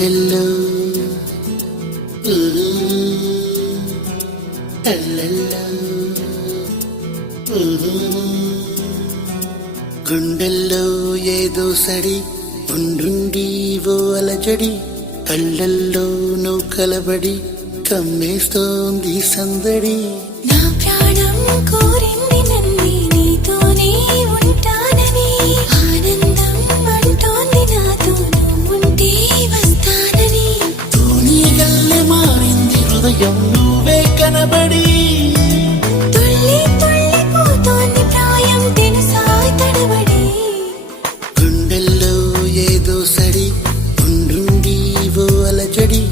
గుండెల్లో గుండెల్లో ఏదో సడి ఉండుండి ఓ అలజడి కళ్ళల్లో నువ్వు కలబడి కమ్మేస్తోంది సందడి. నా ప్రాణం కోరింది నన్ను నీతోనే ఉంటానని, ఆనందం అంటోంది నాతో నువ్వుంటే వస్తానని. తూనీ గల్లె మారింది హృదయం నువ్వే కనబడి, తుల్లి తుల్లిపోతోంది ప్రాయం తెలుసా తడబడి. గుండెల్లో ఏదో సడి ఉండుండి ఓ అలజడి